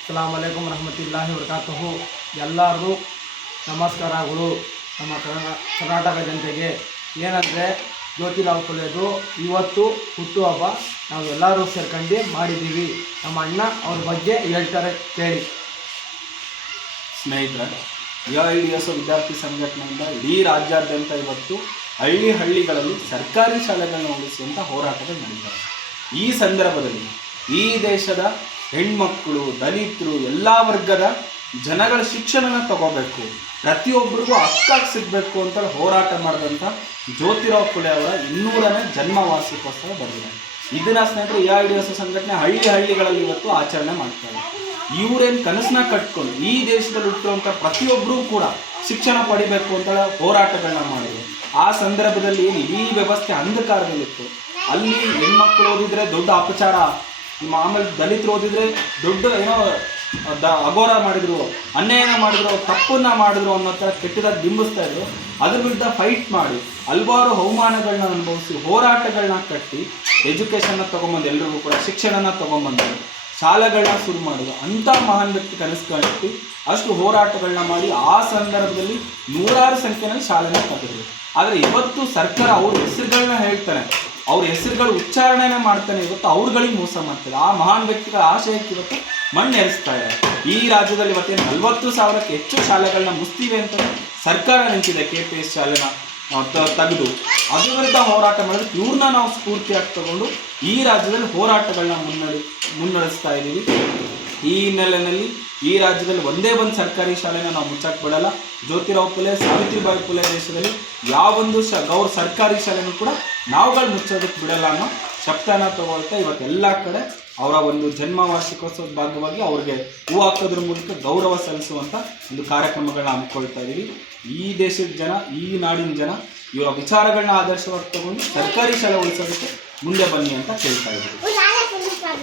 ಅಸ್ಸಲಾಮು ಅಲೈಕುಂ ವರಹಮತುಲ್ಲಾಹಿ ವಬರಕಾತುಹು. ಎಲ್ಲರಿಗೂ ನಮಸ್ಕಾರಗಳು. ನಮ್ಮ ಕರ್ನಾಟಕ ಜನತೆಗೆ ಏನಂದರೆ, ಜ್ಯೋತಿರಾವ್ ಫುಲೆದು ಇವತ್ತು ಹುಟ್ಟುಹಬ್ಬ ನಾವು ಎಲ್ಲರೂ ಸೇರ್ಕೊಂಡು ಮಾಡಿದ್ದೀವಿ. ನಮ್ಮ ಅಣ್ಣ ಅವ್ರ ಬಗ್ಗೆ ಹೇಳ್ತಾರೆ, ಕೇಳಿ. ಸ್ನೇಹಿತರೆ, AIDS ವಿದ್ಯಾರ್ಥಿ ಸಂಘಟನೆಯಿಂದ ಇಡೀ ರಾಜ್ಯಾದ್ಯಂತ ಇವತ್ತು ಹಳ್ಳಿಗಳಲ್ಲಿ ಸರ್ಕಾರಿ ಶಾಲೆಗಳನ್ನು ಉಳಿಸುವಂಥ ಹೋರಾಟಗಳು ನಡೀತಾರೆ. ಈ ಸಂದರ್ಭದಲ್ಲಿ ಈ ದೇಶದ ಹೆಣ್ಮಕ್ಕಳು, ದಲಿತರು, ಎಲ್ಲ ವರ್ಗದ ಜನಗಳ ಶಿಕ್ಷಣನ ತಗೋಬೇಕು, ಪ್ರತಿಯೊಬ್ಬರಿಗೂ ಹಕ್ಕಾಗಿ ಸಿಗಬೇಕು ಅಂತ ಹೋರಾಟ ಮಾಡಿದಂಥ ಜ್ಯೋತಿರಾವ್ ಫುಲೆ ಅವರ 200ನೇ ಜನ್ಮವಾರ್ಷಿಕೋತ್ಸವ ಬಂದಿದೆ. ಇದನ್ನ ಸ್ನೇಹಿತರು AIDS ಸಂಘಟನೆ ಹಳ್ಳಿಗಳಲ್ಲಿ ಇವತ್ತು ಆಚರಣೆ ಮಾಡ್ತಾರೆ. ಇವರೇನು ಕನಸನ್ನ ಕಟ್ಕೊಂಡು ಈ ದೇಶದಲ್ಲಿ ಹುಟ್ಟಿರುವಂಥ ಪ್ರತಿಯೊಬ್ಬರೂ ಕೂಡ ಶಿಕ್ಷಣ ಪಡಿಬೇಕು ಅಂತ ಹೋರಾಟಗಳನ್ನ ಮಾಡಿದ್ರು. ಆ ಸಂದರ್ಭದಲ್ಲಿ ಏನು ಇಡೀ ವ್ಯವಸ್ಥೆ ಅಂಧಕಾರದಲ್ಲಿತ್ತು. ಅಲ್ಲಿ ಹೆಣ್ಮಕ್ಳು ಓದಿದ್ರೆ ದೊಡ್ಡ ಅಪಚಾರ, ಆಮೇಲೆ ದಲಿತರು ಓದಿದ್ರೆ ದೊಡ್ಡ ಏನೋ ಅಘೋರ ಮಾಡಿದ್ರು, ಅನ್ಯಾಯನ ಮಾಡಿದ್ರು, ತಪ್ಪನ್ನ ಮಾಡಿದ್ರು ಅನ್ನೋ ಥರ ಕೆಟ್ಟದಾಗಿ ಬಿಂಬಿಸ್ತಾ ಇದ್ರು. ಅದ್ರ ವಿರುದ್ಧ ಫೈಟ್ ಮಾಡಿ ಹಲವಾರು ಅವಮಾನಗಳನ್ನ ಅನುಭವಿಸಿ ಹೋರಾಟಗಳನ್ನ ಕಟ್ಟಿ ಎಜುಕೇಷನ್ನ ತೊಗೊಂಬಂದು ಎಲ್ರಿಗೂ ಕೂಡ ಶಿಕ್ಷಣನ ತೊಗೊಂಬಂದರು, ಶಾಲೆಗಳನ್ನ ಶುರು ಮಾಡಿದ್ರು. ಅಂಥ ಮಹಾನ್ ವ್ಯಕ್ತಿ ಕನಸು ಕಟ್ಟಿ ಅಷ್ಟು ಹೋರಾಟಗಳನ್ನ ಮಾಡಿ ಆ ಸಂದರ್ಭದಲ್ಲಿ ನೂರಾರು ಸಂಖ್ಯೆಯಲ್ಲಿ ಶಾಲೆನ ಕಟ್ಟಿದ್ರು. ಆದರೆ ಇವತ್ತು ಸರ್ಕಾರ ಅವ್ರ ಹೆಸರುಗಳನ್ನ ಹೇಳ್ತಾನೆ, ಅವ್ರ ಹೆಸರುಗಳು ಉಚ್ಚಾರಣೆನ ಮಾಡ್ತಾನೆ, ಇವತ್ತು ಅವ್ರುಗಳಿಗೆ ಮೋಸ ಮಾಡ್ತಾರೆ. ಆ ಮಹಾನ್ ವ್ಯಕ್ತಿಗಳ ಆಶಯಕ್ಕೆ ಇವತ್ತು ಮಣ್ಣೆರಿಸ್ತಾ ಇದ್ದಾರೆ. ಈ ರಾಜ್ಯದಲ್ಲಿ ಇವತ್ತೇನು 40,000ಕ್ಕೆ ಹೆಚ್ಚು ಶಾಲೆಗಳನ್ನ ಮುಸ್ತೀವಿ ಅಂತ ಸರ್ಕಾರ ನಿಂತಿದೆ. KPS ಶಾಲೆನ ತೆಗೆದು ಅದ್ರ ವಿರುದ್ಧ ಹೋರಾಟ ಮಾಡಿದ್ರೆ ಇವ್ರನ್ನ ನಾವು ಸ್ಫೂರ್ತಿಯಾಗಿ ತಗೊಂಡು ಈ ರಾಜ್ಯದಲ್ಲಿ ಹೋರಾಟಗಳನ್ನ ಮುನ್ನಡೆಸ್ತಾ ಇದ್ದೀವಿ. ಈ ಹಿನ್ನೆಲೆಯಲ್ಲಿ ಈ ರಾಜ್ಯದಲ್ಲಿ ಒಂದೇ ಒಂದು ಸರ್ಕಾರಿ ಶಾಲೆನ ನಾವು ಮುಚ್ಚಕ್ಕೆ ಬಿಡಲ್ಲ. ಜ್ಯೋತಿರಾವ್ ಫುಲೆ, ಸಾವಿತ್ರಿಬಾಯಿ ಫುಲೆ ದೇಶದಲ್ಲಿ ಯಾವೊಂದು ಸರ್ಕಾರಿ ಶಾಲೆನೂ ಕೂಡ ನಾವುಗಳು ಮುಚ್ಚೋದಕ್ಕೆ ಬಿಡಲ್ಲ ಅನ್ನೋ ಶಬ್ದನ ತಗೊಳ್ತಾ ಇವತ್ತೆಲ್ಲ ಕಡೆ ಅವರ ಒಂದು ಜನ್ಮ ವಾರ್ಷಿಕೋತ್ಸವದ ಭಾಗವಾಗಿ ಅವ್ರಿಗೆ ಹೂ ಹಾಕೋದ್ರ ಮೂಲಕ ಗೌರವ ಸಲ್ಲಿಸುವಂಥ ಒಂದು ಕಾರ್ಯಕ್ರಮಗಳನ್ನ ಹಮ್ಮಿಕೊಳ್ತಾ ಇದ್ದೀವಿ. ಈ ದೇಶದ ಜನ, ಈ ನಾಡಿನ ಜನ ಇವರ ವಿಚಾರಗಳನ್ನ ಆದರ್ಶವಾಗಿ ತಗೊಂಡು ಸರ್ಕಾರಿ ಶಾಲೆ ಉಳಿಸೋದಕ್ಕೆ ಮುಂದೆ ಬನ್ನಿ ಅಂತ ಕೇಳ್ತಾ ಇದ್ದೀವಿ.